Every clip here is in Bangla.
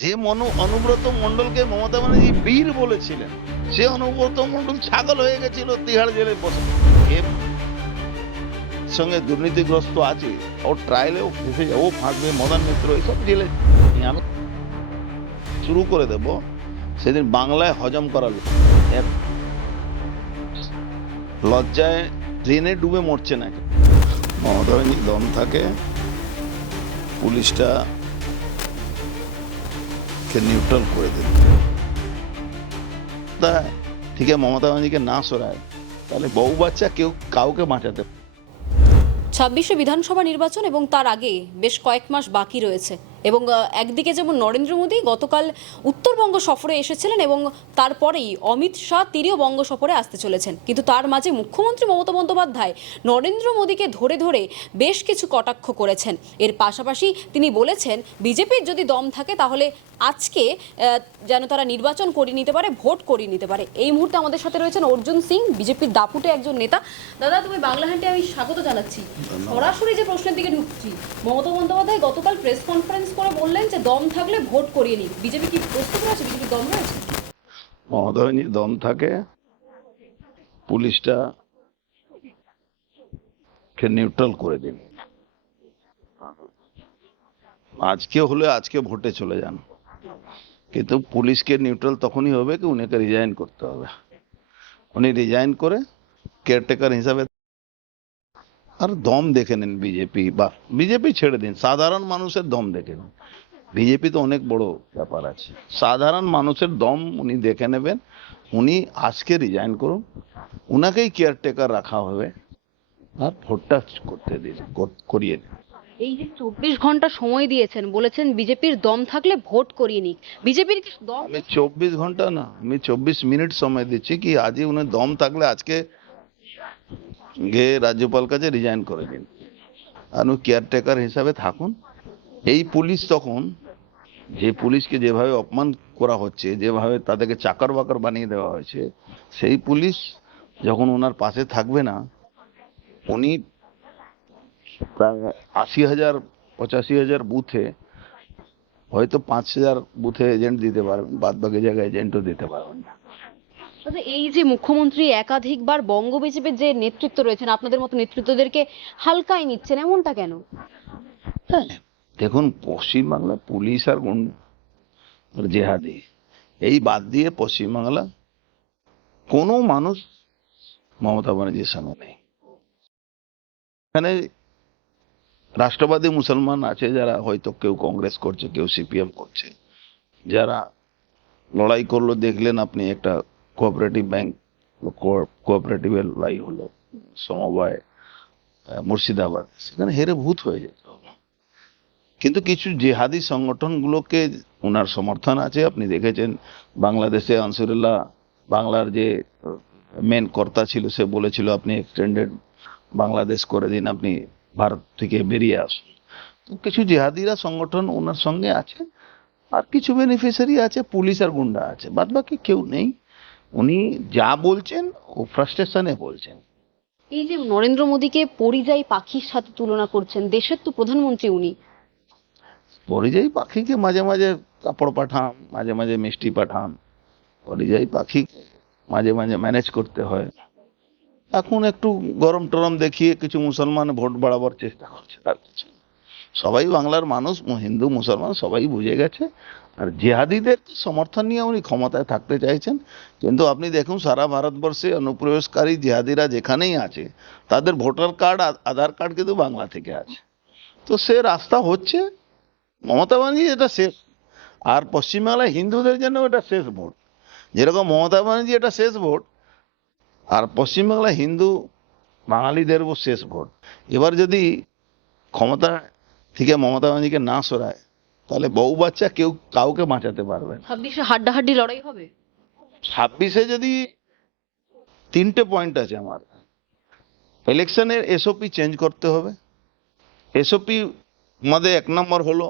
যে অনুব্রত মণ্ডলকে মমতা ব্যানার্জি বীর বলেছিলেন, সে অনুব্রত মণ্ডল ছাগল হয়ে গেছিল তিহাড় জেলে বসে। এর সঙ্গে দুর্নীতিগ্রস্ত আছে, ওর ট্রায়ালেও ফেসে ও ফাঁসবে, মদন মিত্র এইসব জেলে। আমি শুরু করে দেব সেদিন বাংলায় হজম করালো। লজ্জায় ট্রেনে ডুবে মরছে না। মমতা ব্যানার্জি দম থাকে, পুলিশটা কে নিউট্রাল করে দিন। ঠিক আছে, মমতা ব্যানার্জিকে না সরায় তাহলে বউ বাচ্চা কেউ কাউকে বাঁচাতে। 26শে বিধানসভা নির্বাচন এবং তার আগে বেশ কয়েক মাস বাকি রয়েছে এবং একদিকে যেমন নরেন্দ্র মোদী গতকাল উত্তরবঙ্গ সফরে এসেছিলেন এবং তারপরেই অমিত শাহ তিনিও বঙ্গ সফরে আসতে চলেছেন, কিন্তু তার মাঝে মুখ্যমন্ত্রী মমতা বন্দ্যোপাধ্যায় নরেন্দ্র মোদীকে ধরে ধরে বেশ কিছু কটাক্ষ করেছেন। এর পাশাপাশি তিনি বলেছেন বিজেপির যদি দম থাকে তাহলে আজকে যেন তারা নির্বাচন করিয়ে নিতে পারে, ভোট করিয়ে নিতে পারে। এই মুহূর্তে আমাদের সাথে রয়েছেন অর্জুন সিং, বিজেপির দাপুটে একজন নেতা। দাদা, তুমি বাংলা হ্যান্ডে আমি স্বাগত জানাচ্ছি। সরাসরি যে প্রশ্নের দিকে ঢুকছি, মমতা বন্দ্যোপাধ্যায় গতকাল প্রেস কনফারেন্স করে বললেন যে দম থাকলে ভোট করিয়ে নিন। বিজেপি কি প্রস্তুত আছে? বিজেপির দম রয়েছে? মমতা ব্যানার্জির দম থাকে, পুলিশটা কে নিউট্রাল করে দিন। আজকে হলে আজকে ভোটে চলে যান, কিন্তু পুলিশকে নিউট্রাল তখনই হবে কি উনাকে রিজাইন করতে হবে। উনি রিজাইন করে কেয়ারটেকার হিসাবে আর দম দেখে নেন বিজেপি, বা বিজেপি ছেড়ে দিন, সাধারণ মানুষের দম দেখে নিন। বিজেপি তো অনেক বড় ব্যাপার আছে, সাধারণ মানুষের দম উনি দেখে নেবেন। উনি আজকে রিজাইন করুন, উনাকেই কেয়ারটেকার রাখা হবে আর ভোটটা করতে দিন, করিয়ে দিন। এই যে 24 ঘন্টা সময় দিয়েছেন, বলেছেন বিজেপির দম থাকলে ভোট করিয়ে নিক। বিজেপির কি দম? আমি 24 ঘন্টা না, আমি 24 মিনিট সময় দিচ্ছি কি আজই উনি দম থাকলে আজকে গিয়ে রাজ্যপাল কাছে রিজাইন করে দিন আর উনি কেয়ারটেকার হিসাবে থাকুন। এই পুলিশ তখন, যে পুলিশকে যেভাবে অপমান করা হচ্ছে, যেভাবে তাদেরকে চাকর বাকর বানিয়ে দেওয়া হয়েছে, সেই পুলিশ যখন ওনার পাশে থাকবে না, উনি প্রায় 80,000 85,000 বুথে হয়তো 5,000 বুথে এজেন্ট দিতে পারবেন, বাদ বাকি জায়গায় এজেন্টও দিতে পারবেন না। আচ্ছা, এই যে মুখ্যমন্ত্রী একাধিকবার বঙ্গ বিজেপির যে নেতৃত্ব রয়েছেন আপনাদের মতো নেতৃত্বদেরকে হালকায় নিচ্ছেন, এমনটা কেন? হ্যাঁ, দেখুন, পশ্চিমবাংলা পুলিশ আর জেহাদি এই বাদ দিয়ে পশ্চিমবাংলা কোনো মানুষ মমতা ব্যানার্জির সঙ্গে নেই। এখানে রাষ্ট্রবাদী মুসলমান আছে যারা হয়তো কেউ কংগ্রেস করছে, কেউ সিপিএম করছে, যারা লড়াই করলো। দেখলেন আপনি একটা কোঅপারেটিভ ব্যাংক, কোঅপারেটিভের লড়াই হলো সমবায় মুর্শিদাবাদ, সেখানে হেরে ভূত হয়ে যেত। কিন্তু কিছু জেহাদি সংগঠনগুলোকে ওনার সমর্থন আছে। আপনি দেখেছেন বাংলাদেশে আনসারুল্লাহ, বাংলার যে মেন কর্তা ছিল, সে বলেছিল আপনি এক্সটেন্ডেড বাংলাদেশ করে দিন, আপনি ভারত থেকে বেরিয়ে আসুন। তো কিছু জেহাদিরা সংগঠন ওনার সঙ্গে আছে, আর কিছু বেনিফিশিয়ারি আছে, পুলিশ আর গুন্ডা আছে, বাদ বাকি কেউ নেই। উনি যা বলছেন ও ফ্রাস্ট্রেশনে বলছেন। এই যে নরেন্দ্র মোদীকে পরিযায়ী পাখির সাথে তুলনা করছেন, দেশের তো প্রধানমন্ত্রী উনি। পরিযায়ী পাখিকে মাঝে মাঝে কাপড় পাঠান, মাঝে মাঝে মিষ্টি পাঠান, পরিযায়ী পাখি মাঝে মাঝে ম্যানেজ করতে হয়। এখন একটু গরম টরম দেখিয়ে কিছু মুসলমান ভোট বাড়াবার চেষ্টা করছে, তার কিছু। সবাই বাংলার মানুষ, হিন্দু মুসলমান সবাই বুঝে গেছে। আর জেহাদিদের সমর্থন নিয়ে উনি ক্ষমতায় থাকতে চাইছেন। কিন্তু আপনি দেখুন সারা ভারতবর্ষে অনুপ্রবেশকারী জেহাদিরা যেখানেই আছে, তাদের ভোটার কার্ড, আধার কার্ড কিন্তু বাংলা থেকে আছে। তো সে রাস্তা হচ্ছে। মমতা ব্যানার্জি এটা শেষ, আর পশ্চিমবাংলায় হিন্দুদের জন্য এটা শেষ ভোট। যেরকম মমতা ব্যানার্জি এটা শেষ ভোট, আর পশ্চিমবাংলায় হিন্দু বাঙালিদেরও শেষ ভোট। এবার যদি ক্ষমতা থেকে মমতা ব্যানার্জিকে না সরায় তাহলে বউ বাচ্চা কেউ কাউকে বাঁচাতে পারবে না। 26শে হাড্ডাহাড্ডি লড়াই হবে। 26-এ যদি 3টে পয়েন্ট আছে আমার, ইলেকশনের এসওপি চেঞ্জ করতে হবে। এসওপি মধ্যে 1 নম্বর হলো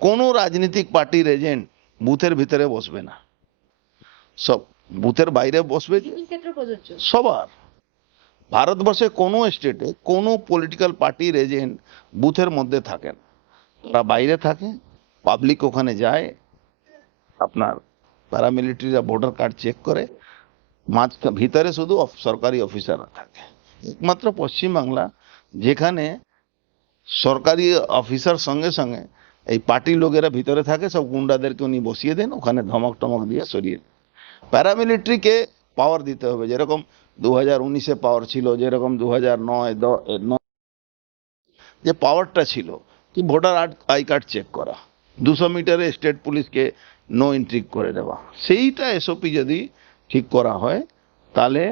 কোনো রাজনৈতিক পার্টির এজেন্ট বুথের ভিতরে বসবে না, সব বুথের বাইরে বসবে। ক্ষেত্রে প্রযোজ্য সবার ভারতবর্ষে কোনো স্টেটে কোনো পলিটিক্যাল পার্টির এজেন্ট বুথের মধ্যে থাকেন, তারা বাইরে থাকে, পাবলিক ওখানে যায়, আপনার প্যারামিলিটারিরা ভোটার কার্ড চেক করে, ভিতরে শুধু সরকারি অফিসাররা থাকে। একমাত্র পশ্চিমবাংলা যেখানে সরকারি অফিসার সঙ্গে সঙ্গে এই পার্টি লোকেরা ভিতরে থাকে, সব গুন্ডাদেরকে উনি বসিয়ে দেন, ওখানে ধমক টমক দিয়ে সরিয়ে দেন। প্যারামিলিটারিকে পাওয়ার দিতে হবে, যেরকম 2019-এ পাওয়ার ছিল, যেরকম 2009 যে পাওয়ারটা ছিল কি ভোটার আই কার্ড চেক করা, 200 মিটারে স্টেট পুলিশকে নো এন্ট্রি করে দেওয়া, সেইটা এসওপি যদি ঠিক করা হয় তাহলে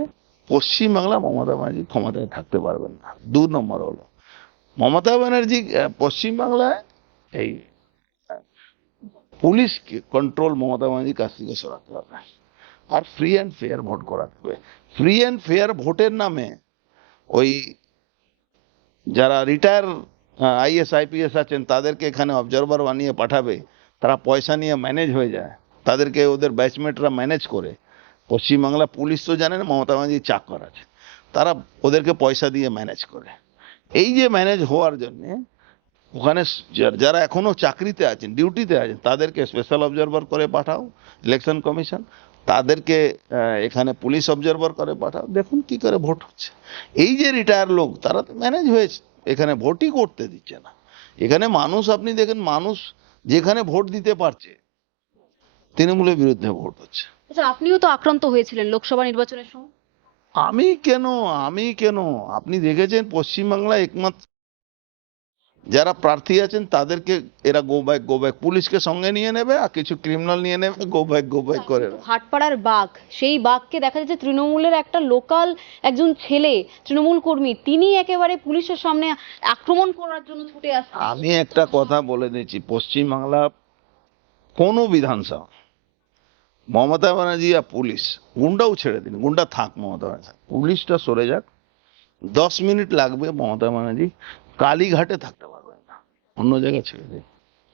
পশ্চিমবাংলা মমতা ব্যানার্জি ক্ষমতায় থাকতে পারবেন না। 2 নম্বর হলো মমতা ব্যানার্জি পশ্চিমবাংলায় এই পুলিশকে কন্ট্রোল মমতা ব্যানার্জির কাছ থেকে সরাতে হবে, আর ফ্রি অ্যান্ড ফেয়ার ভোট করাতে হবে। ফ্রি অ্যান্ড ফেয়ার ভোটের নামে ওই যারা রিটায়ার আইএস আইপিএস আছেন তাদেরকে এখানে অবজারভার বানিয়ে পাঠাবে, তারা পয়সা নিয়ে ম্যানেজ হয়ে যায়, তাদেরকে ওদের ব্যাচমেটরা ম্যানেজ করে। পশ্চিমবাংলা পুলিশ তো জানে না মমতা ব্যানার্জির চাকর আছে, তারা ওদেরকে পয়সা দিয়ে ম্যানেজ করে। এই যে ম্যানেজ হওয়ার জন্য ওখানে যারা এখনো চাকরিতে আছেন, ডিউটিতে আছেন, তাদেরকে স্পেশাল অবজারভার করে পাঠাও ইলেকশন কমিশন, তাদেরকে এখানে পুলিশ অবজারভার করে পাঠাও, দেখুন কি করে ভোট হচ্ছে। এই যে রিটায়ার লোক তারা তো ম্যানেজ হয়েছে, এখানে ভোটই করতে দিচ্ছে না। এখানে মানুষ, আপনি দেখেন মানুষ যেখানে ভোট দিতে পারছে তৃণমূলের বিরুদ্ধে ভোট হচ্ছে। আচ্ছা, আপনিও তো আক্রান্ত হয়েছিলেন লোকসভা নির্বাচনের সময়। আমি কেন আপনি দেখেছেন পশ্চিমবাংলায় একমাত্র যারা প্রার্থী আছেন তাদেরকে এরা গো ব্যাক পুলিশকে সঙ্গে নিয়ে নেবে, আর কিছু ক্রিমিনাল নিয়ে নেবে, গো ব্যাক করে। ভাটপাড়ার বাঘ, সেই বাঘকে দেখা যাচ্ছে তৃণমূলের একটা লোকাল একজন ছেলে তৃণমূল কর্মী, তিনি একেবারে পুলিশের সামনে আক্রমণ করার জন্য ছুটে আসছে। আমি একটা কথা বলে দিচ্ছি, পশ্চিমবাংলা কোনো বিধানসভা মমতা ব্যানার্জি আর পুলিশ, গুন্ডাও ছেড়ে দিন, গুন্ডা থাক, মমতা ব্যানার্জি পুলিশটা সরে যাক, 10 মিনিট লাগবে মমতা ব্যানার্জি কালীঘাটে থাকতে পারবেন না, অন্য জায়গায় ছেড়ে দিন।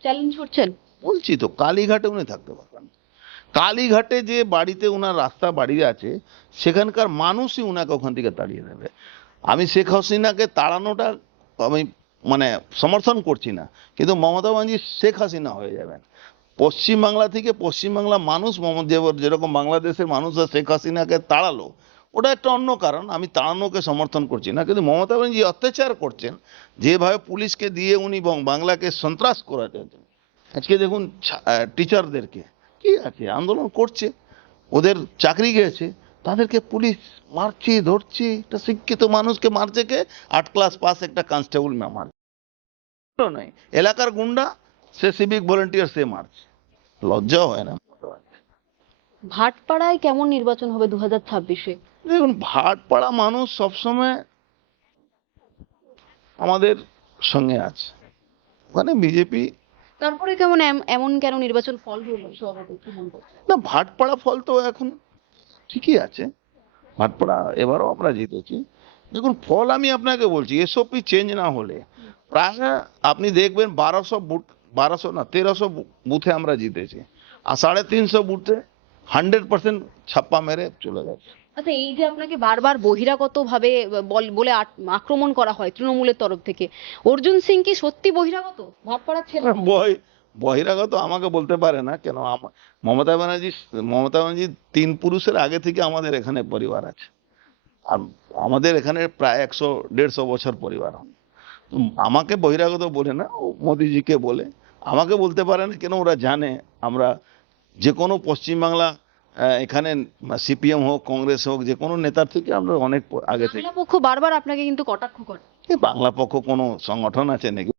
চ্যালেঞ্জ করছেন? বলছি তো, কালীঘাটে উনি থাকতে পারবেন না। কালীঘাটে যে বাড়িতে উনার রাস্তা বাড়ি আছে, সেখানকার মানুষই উনাকে ওখান থেকে তাড়িয়ে দেবে। আমি শেখ হাসিনাকে তাড়ানোটা আমি মানে সমর্থন করছি না, কিন্তু মমতা ব্যানার্জি শেখ হাসিনা হয়ে যাবেন। পশ্চিমবাংলা থেকে পশ্চিমবাংলা মানুষ যেরকম বাংলাদেশের মানুষরা শেখ হাসিনাকে তাড়ালো, ওটা একটা অন্য কারণ, আমি তাড়ানোকে সমর্থন করছি না। কিন্তু মমতা ব্যানার্জি অত্যাচার করছেন, যেভাবে পুলিশকে দিয়ে উনি বাংলাকে সন্ত্রাস করাচ্ছেন। আজকে দেখুন টিচারদেরকে কি আছে আন্দোলন করছে, ওদের চাকরি গেছে, তাদেরকে পুলিশ মারছে, ধরছে। একটা শিক্ষিত মানুষকে মারছে কে? 8 ক্লাস পাস একটা কনস্টেবল মারছে নয়, এলাকার গুন্ডা, সে সিভিক ভলেন্টিয়ার, সে মারছে। লজ্জা হয় না? ভাটপাড়ায় কেমন নির্বাচন হবে 2026-এ? দেখুন, ভাটপাড়া মানুষ সবসময় আমাদের সঙ্গে আছে, ওখানে বিজেপি। তারপরে কেমন এমন কেন নির্বাচন ফল হলো সভাপতি, কি মনে করছেন? না, ভাটপাড়া ফল তো এখন ঠিকই আছে, ভাটপাড়া এবারও আমরা জিতেছি। দেখুন ফল আমি আপনাকে বলছি, এসওপি চেঞ্জ না হলে প্রায় আপনি দেখবেন 1200 বুথ, 1200 না 1300 বুথে আমরা জিতেছি, আর 350 বুথে 100% ছাপ্পা মেরে চলে গেছে। আচ্ছা, এই যে আপনাকে বারবার বহিরাগত ভাবে বলে আক্রমণ করা হয় তৃণমূলের তরফ থেকে, অর্জুন সিং কি সত্যি বহিরাগত ভাটপাড়ার ছেলে? বহিরাগত আমাকে বলতে পারে না কেন, মমতা ব্যানার্জি 3 পুরুষের আগে থেকে আমাদের এখানে পরিবার আছে, আর আমাদের এখানে প্রায় 100-150 বছর পরিবার। আমাকে বহিরাগত বলে না, ও মোদিজিকে বলে। আমাকে বলতে পারে না কেন, ওরা জানে আমরা যে কোনো পশ্চিমবাংলা, এখানে সিপিএম হোক, কংগ্রেস হোক, যে কোনো নেতার থেকে আমরা অনেক আগে থেকে। বাংলা পক্ষ বারবার আপনাকে কিন্তু কটাক্ষ করে। এই বাংলা পক্ষ কোনো সংগঠন আছে নাকি?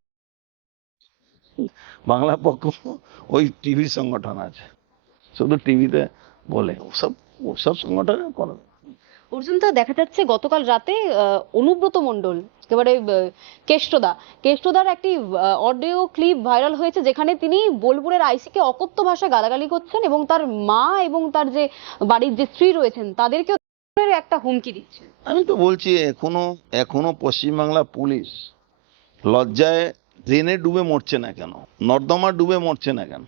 বাংলা পক্ষ ওই টিভির সংগঠন আছে, শুধু টিভিতে বলে, ওসব সংগঠনে কোনো। অর্জুন দা, দেখা যাচ্ছে গতকাল রাতে অনুব্রত মণ্ডল একেবারে কেষ্টদার একটি অডিও ক্লিপ ভাইরাল হয়েছে, যেখানে তিনি বোলপুরের আইসিকে অকথ্য ভাষায় গালাগালি করছেন এবং তার মা এবং তার যে বাড়ির যে স্ত্রী রয়েছেন তাদেরকে একটা হুমকি দিচ্ছেন। আমি তো বলছি, এখনো পশ্চিমবাংলা পুলিশ লজ্জায় ড্রেনে ডুবে মরছে না কেন, নর্দমা ডুবে মরছে না কেন?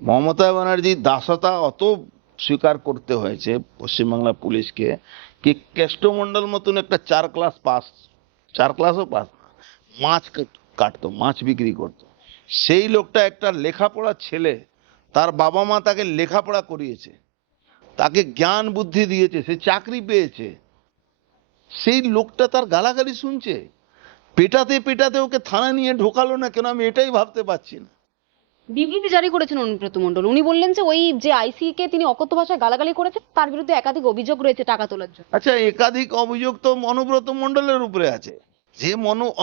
মমতা ব্যানার্জির দাসতা অত স্বীকার করতে হয়েছে পশ্চিমবাংলা পুলিশকে কি কেষ্টমন্ডল মতন একটা 4 ক্লাসও পাস না, মাছ কাটতো, মাছ বিক্রি করতো, সেই লোকটা একটা লেখাপড়া ছেলে তার বাবা মা তাকে লেখাপড়া করিয়েছে, তাকে জ্ঞান বুদ্ধি দিয়েছে, সে চাকরি পেয়েছে, সেই লোকটা তার গালাগালি শুনছে। পেটাতে পেটাতে ওকে থানা নিয়ে ঢোকালো না কেন, আমি এটাই ভাবতে পারছি না। বিবৃতি জারি করেছেন অনুব্রত মণ্ডল, উনি বললেন যে ওই যে আইসি কে তিনি অকথ্য ভাষায় গালাগালি করেছেন, তার বিরুদ্ধে একাধিক অভিযোগ রয়েছে টাকা তোলার জন্য। আচ্ছা, একাধিক অভিযোগ তো অনুব্রত মণ্ডলের উপরে আছে। যে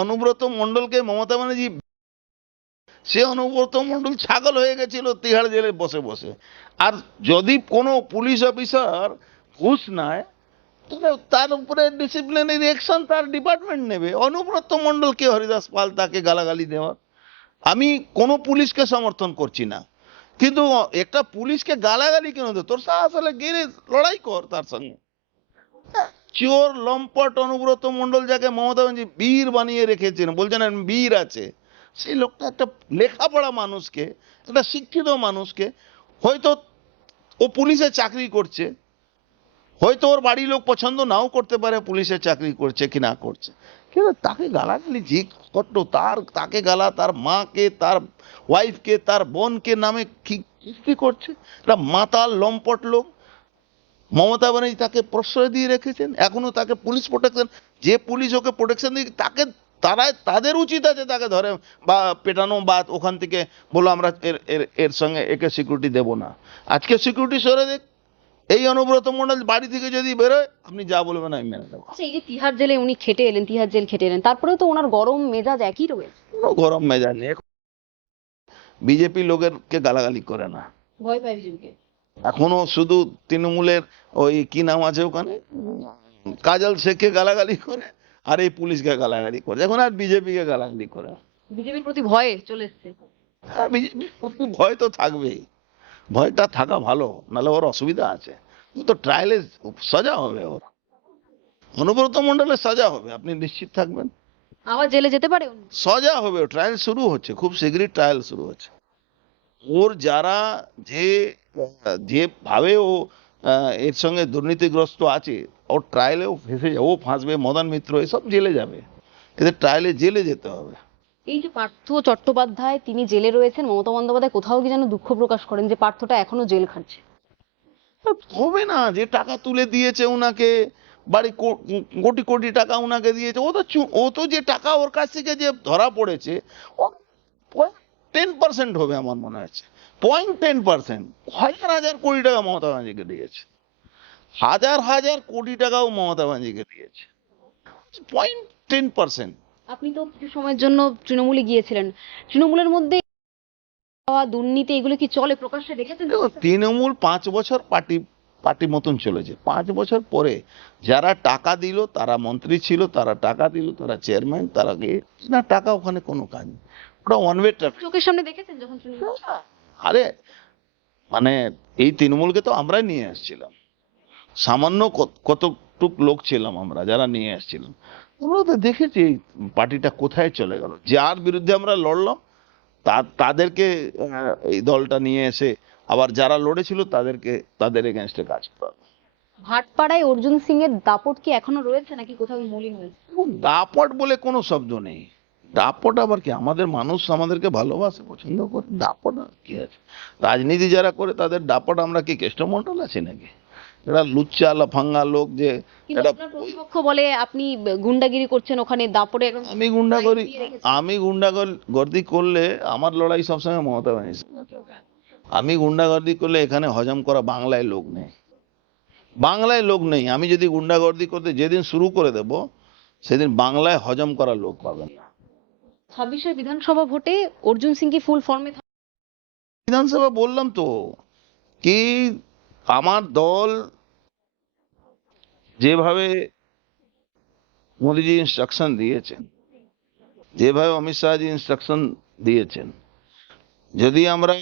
অনুব্রত মণ্ডলকে মমতা ব্যানার্জি, সে অনুব্রত মণ্ডল ছাগল হয়ে গেছিল তিহাড় জেলে বসে বসে। আর যদি কোনো পুলিশ অফিসার ঘুষ নেয়, তাহলে তার উপরে ডিসিপ্লিনারি অ্যাকশন তার ডিপার্টমেন্ট নেবে। অনুব্রত মণ্ডল কে হরিদাস পাল তাকে গালাগালি দেওয়া? আমি কোনো পুলিশকে সমর্থন করছি না, কিন্তু একটা পুলিশকে গালাগালি কেন দে? তোর সাহস হলে গিয়ে লড়াই কর তার সঙ্গে। চোর লম্পট অনুব্রত মণ্ডল, যাকে মমতা ব্যানার্জি বীর বানিয়ে রেখেছেন, বলছেন বীর আছে, সেই লোকটা একটা লেখাপড়া মানুষকে, একটা শিক্ষিত মানুষকে, হয়তো ও পুলিশে চাকরি করছে, হয়তো ওর বাড়ির লোক পছন্দ নাও করতে পারে পুলিশে চাকরি করছে কি না করছে, কিন্তু তাকে গালাগালি যে করতো, তাকে গালা, তার মাকে, তার ওয়াইফকে, তার বোনকে নামে কিস্তি করছে, একটা মাতাল লম্পট লোক। মমতা ব্যানার্জি তাকে প্রশ্রয় দিয়ে রেখেছেন, এখনো তাকে পুলিশ প্রোটেকশন, যে পুলিশ ওকে প্রোটেকশন দিয়ে তাকে, তাদের উচিত আছে তাকে ধরে বা পেটানো, বা ওখান থেকে বলো আমরা এর সঙ্গে একে সিকিউরিটি দেব না। আজকে সিকিউরিটি সরে দেখ। এই অনুব্রত মণ্ডল বাড়ি থেকে যদি বেরোয়, আপনি যা বলবেন আমি মেনে নেবো। আচ্ছা, এই যে তিহাড় জেলে উনি খেটে এলেন, তিহাড় জেল খেটে এলেন, তারপরেও তো ওনার গরম মেজাজ একই রয়েছে। কোনো গরম মেজাজ নেই। বিজেপি লোকেরকে গালাগালি করে না, ভয় পায় বিজেপিকে। এখনো শুধু তৃণমূলের ওই কি নাম আছে ওখানে, কাজল শেখকে গালাগালি করে, আর এই পুলিশকে গালাগালি করে, এখন আর বিজেপিকে গালাগালি করে না। বিজেপির প্রতি ভয়ে চলে এসছে। হ্যাঁ, বিজেপির প্রতি ভয় তো থাকবেই, ভয়টা থাকা ভালো, নাহলে ওর অসুবিধা আছে। ও তো ট্রায়ালে সাজা হবে, ওর অনুব্রত মণ্ডলের সাজা হবে, আপনি নিশ্চিত থাকবেন। আবার জেলে যেতে পারে উনি। সাজা হবে, ট্রায়াল শুরু হচ্ছে, খুব শীঘ্রই ট্রায়াল শুরু হচ্ছে। ওর যারা যে যেভাবে ও এর সঙ্গে দুর্নীতিগ্রস্ত আছে, ওর ট্রায়ালেও ফেঁসে যাবে, ও ফাঁসবে, মদন মিত্র এসব জেলে যাবে, এদের ট্রায়ালে জেলে যেতে হবে। এই যে পার্থ চট্টোপাধ্যায়, তিনি জেলে রয়েছেন, মমতা বন্দ্যোপাধ্যায় কোথাও কি যেন দুঃখ প্রকাশ করেন যে পার্থটা এখনো জেল খাটছে। হবে না, যে টাকা তুলে দিয়েছে উনাকে, বাড়ি কোটি কোটি টাকা উনাকে দিয়েছে, ও তো যে টাকা ওর কাছ থেকে যে ধরা পড়েছে, ও 10% হবে আমার মনে হচ্ছে, 0.10%। হাজার হাজার কোটি টাকা মমতা ব্যানার্জিকে দিয়েছে, হাজার হাজার কোটি টাকাও মমতা ব্যানার্জিকে দিয়েছে, 0.10%। আপনি তো কিছু সময়ের জন্য তৃণমূলে গিয়েছিলেন, তৃণমূলের মধ্যে দুর্নীতি এগুলো কি চলে, প্রকাশ্যে দেখেছেন? দেখো, তৃণমূল 5 বছর পার্টি পার্টি মতন চলেছে, 5 বছর পরে যারা টাকা দিল তারা মন্ত্রী ছিল, তারা টাকা দিল, তারা চেয়ারম্যান, তারা গিয়ে না, টাকা ওখানে কোনো কাজ নেই, ওটা ওয়ান ওয়ে ট্রাফিক। চোখের সামনে দেখেছেন যখন তৃণমূল? আরে মানে এই তৃণমূলকে তো আমরাই নিয়ে এসেছিলাম, সামান্য কতটুক লোক ছিলাম আমরা যারা নিয়ে এসেছিলাম, আমরা তো দেখেছি এই পার্টিটা কোথায় চলে গেল। যার বিরুদ্ধে আমরা লড়লাম তাদেরকে এই দলটা নিয়ে এসে আবার যারা লড়েছিল তাদের এগেনস্টে কাজ করা। ভাটপাড়ায় অর্জুন সিং এর দাপট কি এখনো রয়েছে নাকি কোথাও মলিন হয়েছে? দাপট বলে কোনো শব্দ নেই। দাপট আবার কি? আমাদের মানুষ আমাদেরকে ভালোবাসে, পছন্দ করে, দাপট আর কি আছে? রাজনীতি যারা করে তাদের দাপট, আমরা কি কেষ্টমণ্ডল আছি নাকি? এরা লুচ্চা লাফাঙ্গা লোক, যে কিন্তু এটা আপনার প্রতিপক্ষ বলে আপনি গুন্ডাগিরি করছেন ওখানে, দাপটে একদম আমি গুন্ডাগর্দি করলে আমার লড়াই সবসময় মমতা ব্যানার্জির সঙ্গে হবে। আমি গুন্ডাগর্দি করলে এখানে হজম করা বাংলায় লোক নেই, বাংলায় লোক নেই। আমি যদি গুন্ডাগর্দি করতে যেদিন শুরু করে দেব, সেদিন বাংলায় হজম করা লোক পাবেন না। 26 বিধানসভা ভোটে অর্জুন সিং কি ফুল ফর্মে? বিধানসভা বললাম তো, কি আমার দল যেভাবে মোদিজি ইনস্ট্রাকশন দিয়েছেন, যেভাবে অমিত শাহজি ইনস্ট্রাকশন দিয়েছেন, যদি আমরা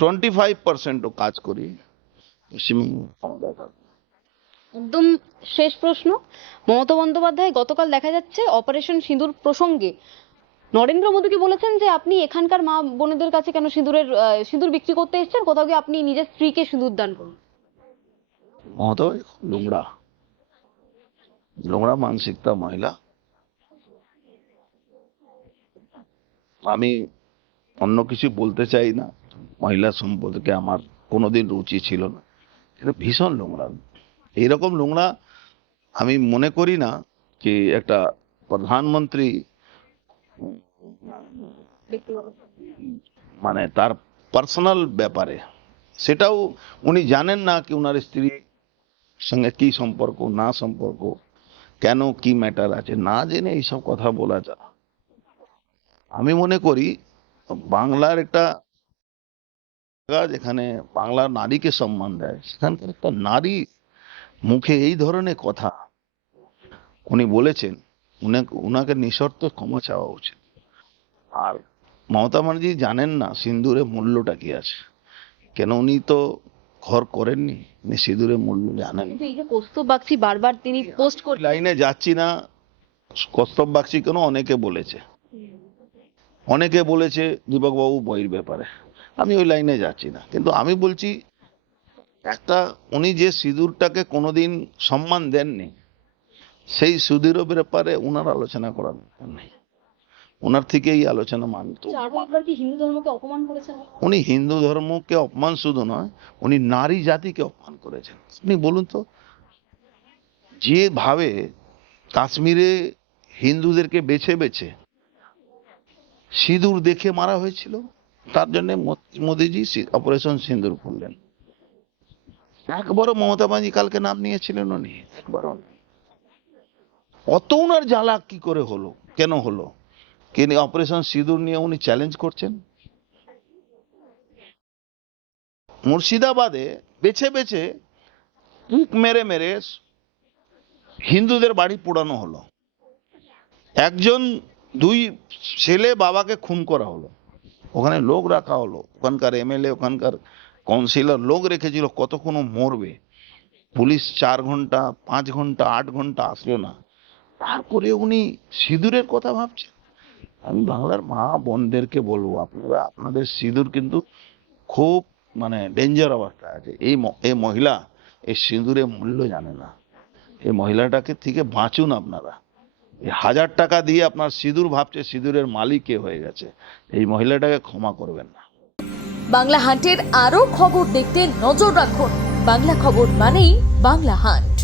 25%ও কাজ করি, পশ্চিমবঙ্গ ক্ষমতায় থাকবে। একদম শেষ প্রশ্ন, মমতা বন্দ্যোপাধ্যায় গতকাল দেখা যাচ্ছে অপারেশন সিঁদুর প্রসঙ্গে নরেন্দ্র মোদীকে বলেছেন যে আপনি এখানকার মা বোনেদের কাছে কেন সিঁদুর বিক্রি করতে এসেছেন, কোথাও গিয়ে আপনি নিজের স্ত্রীকে সিঁদুর দান করুন। মমতা নোংরা নোংরা মানসিকতা মহিলা। আমি অন্য কিছু বলতে চাই না, মহিলা সম্পর্কে আমার কোনোদিন রুচি ছিল না। এটা ভীষণ নোংরা। এইরকম নোংরা আমি মনে করি না যে একটা প্রধানমন্ত্রী মানে তার পার্সোনাল ব্যাপারে, সেটাও উনি জানেন না কি ওনার স্ত্রীর সঙ্গে কি সম্পর্ক না সম্পর্ক, কেন কি ম্যাটার আছে, না জেনে এইসব কথা বলা যায়। আমি মনে করি বাংলার একটা জায়গা যেখানে বাংলার নারীকে সম্মান দেয়, সেখানকার একটা নারী মুখে এই ধরনের কথা উনি বলেছেন, উনাকে নিঃশর্ত ক্ষমা চাওয়া উচিত। আর মমতা ব্যানার্জি জানেন না সিঁদুরের মূল্যটা কি আছে, কেন উনি তো ঘর করেননি, উনি সিঁদুরের মূল্য জানেন। কিন্তু এই যে কৌস্তব বাগচি বারবার তিনি পোস্ট করে লাইনে যাচ্ছি না, কৌস্তব বাগচি কেন অনেকে বলেছে দীপকবাবু বইয়ের ব্যাপারে, আমি ওই লাইনে যাচ্ছি না। কিন্তু আমি বলছি একটা উনি যে সিঁদুরটাকে কোনোদিন সম্মান দেননি, সেই সিঁদুরের ব্যাপারে উনার আলোচনা করার দরকার নেই, ওনার থেকে এই আলোচনা মানত। একবার কি হিন্দু ধর্মকে অপমান করেছেন? উনি হিন্দু ধর্মকে অপমান শুধু নয়, উনি নারী জাতিকে অপমান করেছেন। আপনি বলুন তো, যেভাবে কাশ্মীরে হিন্দুদেরকে বেছে বেছে সিঁদুর দেখে মারা হয়েছিল, তার জন্য মোদিজি অপারেশন সিঁদুর করলেন। একবারও মমতা ব্যানার্জি কালকে নাম নিয়েছিলেন উনি? একবারও না। অত উনার জ্বালা কি করে হলো, কেন হলো? কেন অপারেশন সিঁদুর নিয়ে উনি চ্যালেঞ্জ করছেন? মুর্শিদাবাদে বেছে বেছে পুক মেরে মেরে হিন্দুদের বাড়ি পোড়ানো হলো, একজন দুই ছেলে বাবাকে খুন করা হলো, ওখানে লোক রাখা হলো, ওখানকার এমএলএ ওখানকার কাউন্সিলর লোক রেখেছিল কতক্ষণ মরবে, পুলিশ 4 ঘন্টা 5 ঘন্টা 8 ঘন্টা আসলো না, তারপরে উনি সিঁদুরের কথা ভাবছেন। আমি বাংলার মা বোনদেরকে বলবো, আপনারা আপনাদের সিঁদুর কিন্তু খুব মানে ডেঞ্জার অবস্থা আছে। এই মহিলা এই সিঁদুরের মূল্য জানে না, এই মহিলাটাকে থেকে বাঁচুন আপনারা। এই 1000 টাকা দিয়ে আপনার সিঁদুর ভাবছে সিঁদুরের মালিক কে হয়ে গেছে, এই মহিলাটাকে ক্ষমা করবেন না। বাংলা হান্টের আরও খবর দেখতে নজর রাখুন। বাংলা খবর মানেই বাংলা হান্ট।